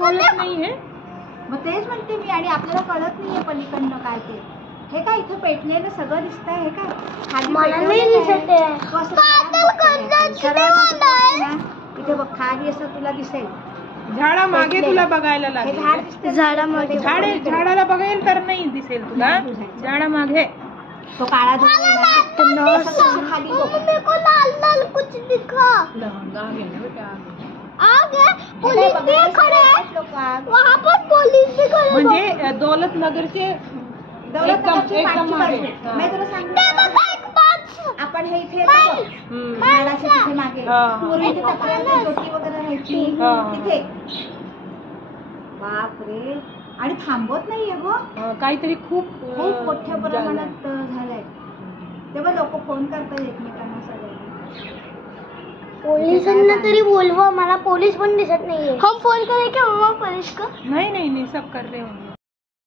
बोलत नाहीये. मग तेच म्हणते मी, आणि आपल्याला कळत नाहीये पलीकडनं काय ते. हे काय इथे पेटलेलं सगळं दिसतंय, हे काय खाली इथे बघ खाली असं तुला दिसेल. झाडा मागे तुला बघायला हे लागेल. झाड दिसतंय, झाडाला बघेल तर नाही दिसेल तुला. झाडा मागे तो काळा खाली बघ. कुछ दिखा आगे पुलिस भी खड़े हैं, वहाँ पर पुलिस भी खड़े हैं. म्हणजे दौलत नगरचे एकदम मागे. मी तुला सांगते आपण हे इथे झाडाच्या तिथे मागे पूर्वी इथे तक्रार टोटी वगैरे राहायची तिथे. बापरे, आणि थांबवत नाहीये गो. काहीतरी खूप खूप मोठ्या प्रमाणात झालंय. तेव्हा लोक फोन करतात एकमेकांना सगळ्यांना. पोलिसांना तरी बोलवा, मला पोलीस पण दिसत नाहीये. हम फोन करें क्या मम्मा पुलिस को? नहीं सब कर रहे होंगे.